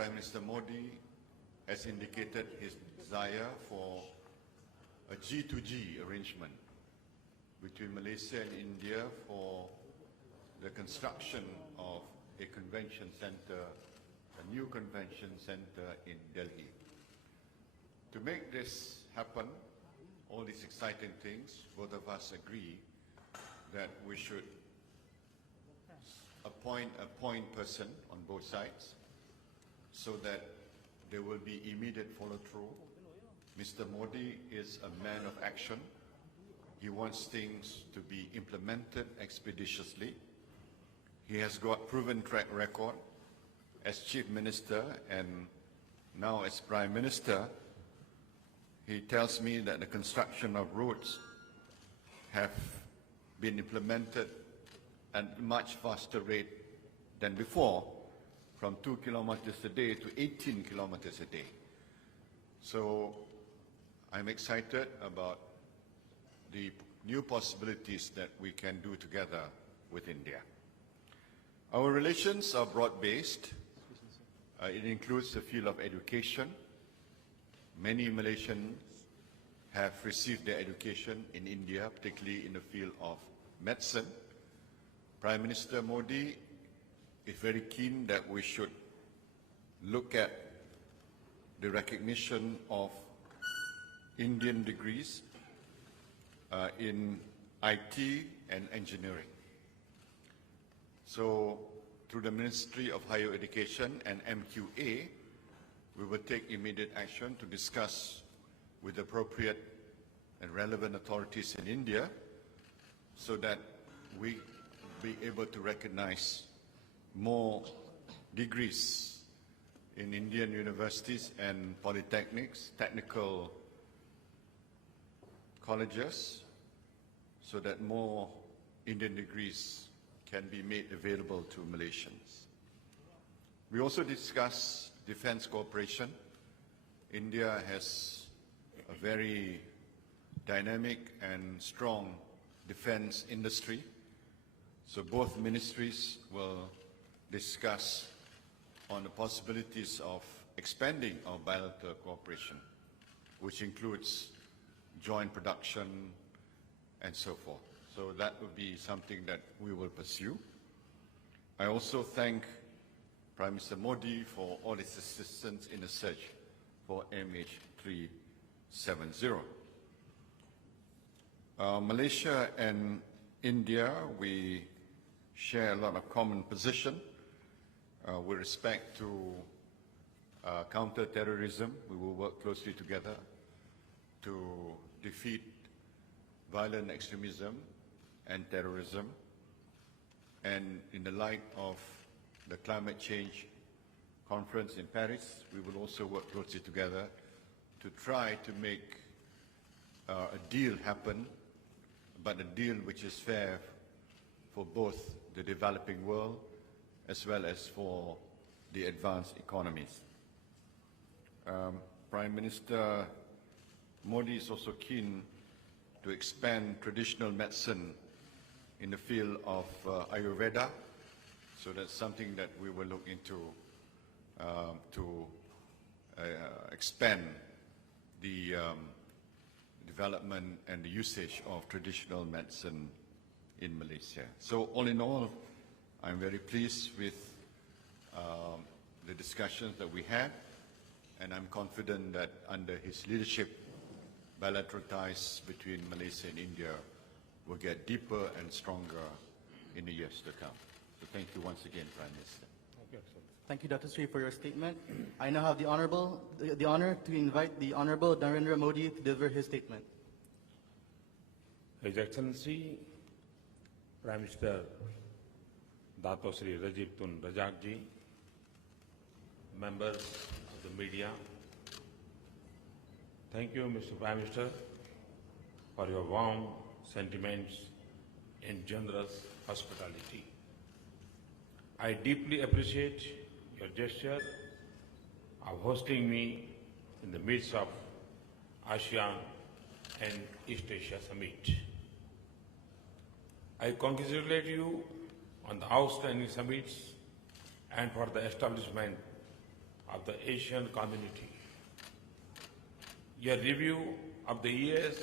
Prime Minister Modi has indicated his desire for a G2G arrangement between Malaysia and India for the construction of a convention center, a new convention center in Delhi. To make this happen, all these exciting things, both of us agree that we should appoint a point person on both sides so that there will be immediate follow-through. Mr. Modi is a man of action. He wants things to be implemented expeditiously. He has got proven track record as Chief Minister and now as Prime Minister. He tells me that the construction of roads have been implemented at a much faster rate than before, from 2 kilometers a day to 18 kilometers a day. So I'm excited about the new possibilities that we can do together with India. Our relations are broad-based. It includes the field of education. Many Malaysians have received their education in India, particularly in the field of medicine. Prime Minister Modi is very keen that we should look at the recognition of Indian degrees in IT and engineering. So, through the Ministry of Higher Education and MQA, we will take immediate action to discuss with appropriate and relevant authorities in India so that we be able to recognize more degrees in Indian universities and polytechnics, technical colleges, so that more Indian degrees can be made available to Malaysians. We also discuss defense cooperation. India has a very dynamic and strong defense industry. So both ministries will discuss on the possibilities of expanding our bilateral cooperation, which includes joint production and so forth. So that would be something that we will pursue. I also thank Prime Minister Modi for all his assistance in the search for MH370. Malaysia and India, we share a lot of common position with respect to counter-terrorism. We will work closely together to defeat violent extremism and terrorism. And in the light of the climate change conference in Paris, we will also work closely together to try to make a deal happen, but a deal which is fair for both the developing world as well as for the advanced economies. Prime Minister Modi is also keen to expand traditional medicine in the field of Ayurveda, so that's something that we will look into to expand the development and the usage of traditional medicine in Malaysia. So all in all, I'm very pleased with the discussions that we had, and I'm confident that under his leadership, bilateral ties between Malaysia and India will get deeper and stronger in the years to come. So thank you once again, Prime Minister. Thank you, Dr. Sri, for your statement. I now have the honor to invite the Honorable Narendra Modi to deliver his statement. His Excellency, Prime Minister Dato Sri Rajiv Tun Razak ji, members of the media, thank you, Mr. Prime Minister, for your warm sentiments and generous hospitality. I deeply appreciate your gesture of hosting me in the midst of ASEAN and East Asia Summit. I congratulate you on the outstanding summits and for the establishment of the Asian community. Your review of the years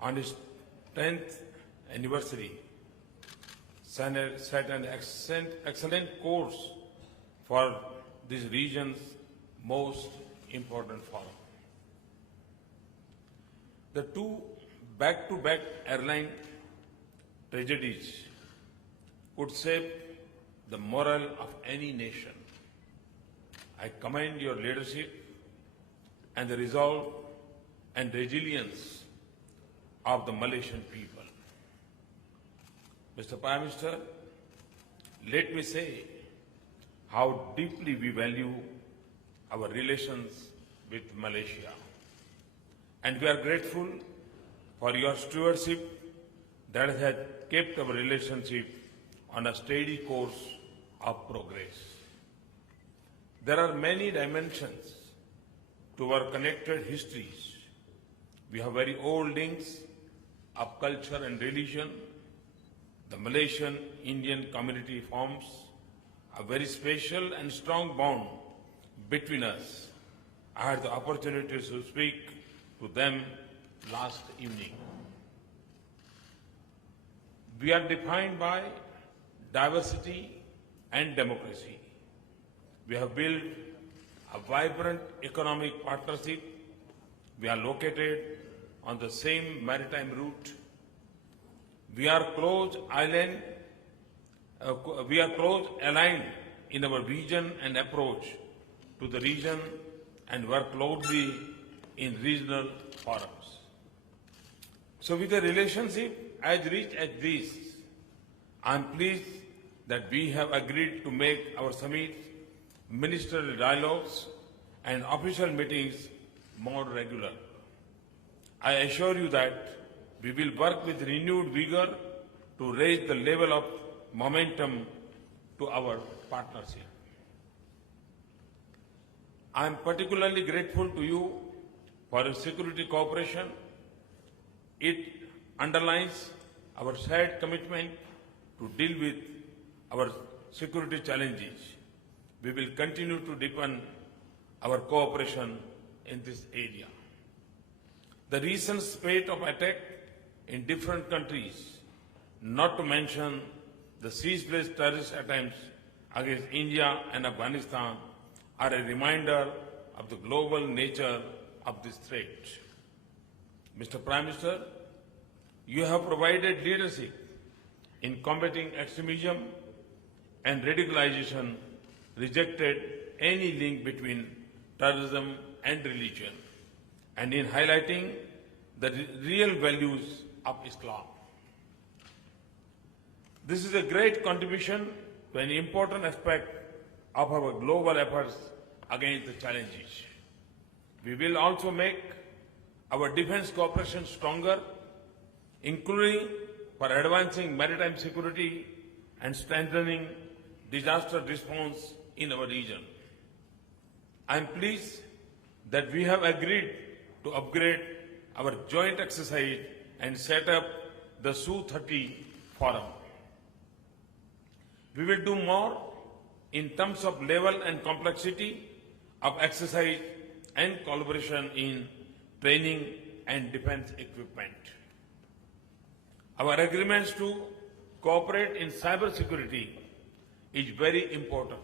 on its 10th anniversary set an excellent course for this region's most important forum. The two back-to-back airline tragedies could shape the morale of any nation. I commend your leadership and the resolve and resilience of the Malaysian people. Mr. Prime Minister, let me say how deeply we value our relations with Malaysia. And we are grateful for your stewardship that has kept our relationship on a steady course of progress. There are many dimensions to our connected histories. We have very old links of culture and religion. The Malaysian-Indian community forms a very special and strong bond between us. I had the opportunity to speak to them last evening. We are defined by diversity and democracy. We have built a vibrant economic partnership. We are located on the same maritime route. We are close aligned in our vision and approach to the region and work closely in regional forums. So with a relationship as rich as this, I am pleased that we have agreed to make our summits, ministerial dialogues and official meetings more regular. I assure you that we will work with renewed vigor to raise the level of momentum to our partnership. I am particularly grateful to you for your security cooperation. It underlines our shared commitment to deal with our security challenges. We will continue to deepen our cooperation in this area. The recent spate of attacks in different countries, not to mention the ceaseless terrorist attempts against India and Afghanistan, are a reminder of the global nature of this threat. Mr. Prime Minister, you have provided leadership in combating extremism and radicalization, rejected any link between terrorism and religion, and in highlighting the real values of Islam. This is a great contribution to an important aspect of our global efforts against the challenges. We will also make our defense cooperation stronger, including for advancing maritime security and strengthening disaster response in our region. I am pleased that we have agreed to upgrade our joint exercise and set up the Su-30 Forum. We will do more in terms of level and complexity of exercise and collaboration in training and defense equipment. Our agreements to cooperate in cybersecurity is very important.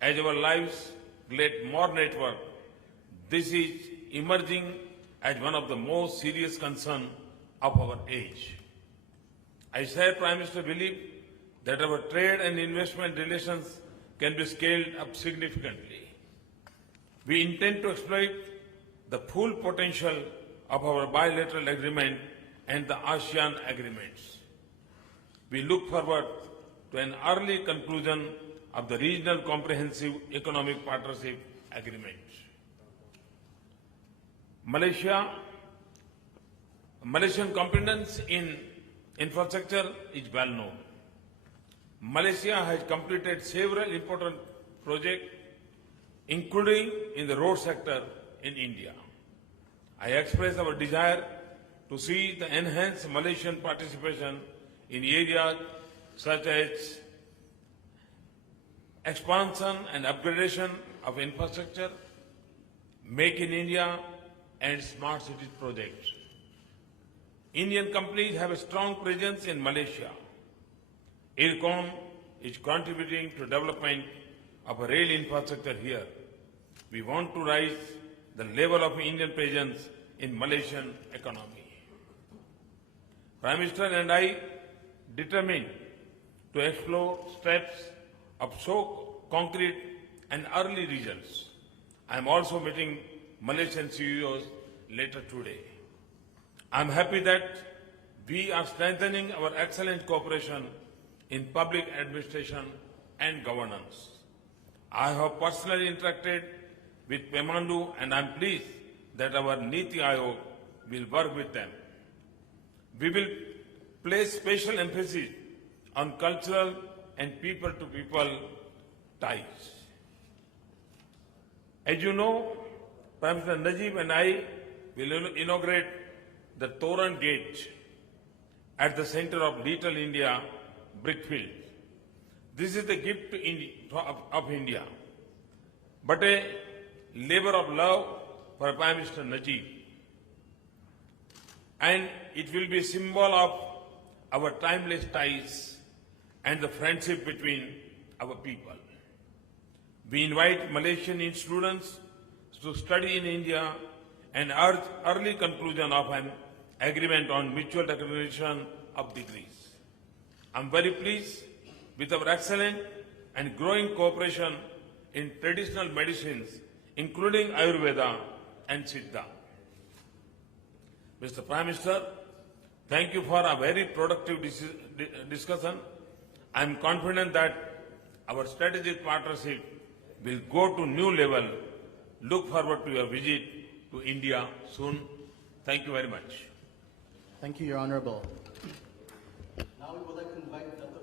As our lives get more network, this is emerging as one of the most serious concerns of our age. I share Prime Minister belief that our trade and investment relations can be scaled up significantly. We intend to exploit the full potential of our bilateral agreement and the ASEAN agreements. We look forward to an early conclusion of the Regional Comprehensive Economic Partnership Agreement. Malaysian competence in infrastructure is well known. Malaysia has completed several important projects, including in the road sector in India. I express our desire to see the enhanced Malaysian participation in areas such as expansion and upgradation of infrastructure, Make in India and Smart Cities projects. Indian companies have a strong presence in Malaysia. IRCON is contributing to development of a rail infrastructure here. We want to raise the level of Indian presence in Malaysian economy. Prime Minister and I determined to explore steps of so concrete and early results. I am also meeting Malaysian CEOs later today. I am happy that we are strengthening our excellent cooperation in public administration and governance. I have personally interacted with Pemandu and I am pleased that our Niti Aayog will work with them. We will place special emphasis on cultural and people-to-people ties. As you know, Prime Minister Najib and I will inaugurate the Toran Gate at the center of Little India Brickfield. This is the gift of India, but a labor of love for Prime Minister Najib. And it will be a symbol of our timeless ties and the friendship between our people. We invite Malaysian students to study in India and urge early conclusion of an agreement on mutual recognition of degrees. I am very pleased with our excellent and growing cooperation in traditional medicines, including Ayurveda and Siddha. Mr. Prime Minister, thank you for a very productive discussion. I am confident that our strategic partnership will go to new level. Look forward to your visit to India soon. Thank you very much. Thank you, Your Honorable. Now we would like to invite Dr.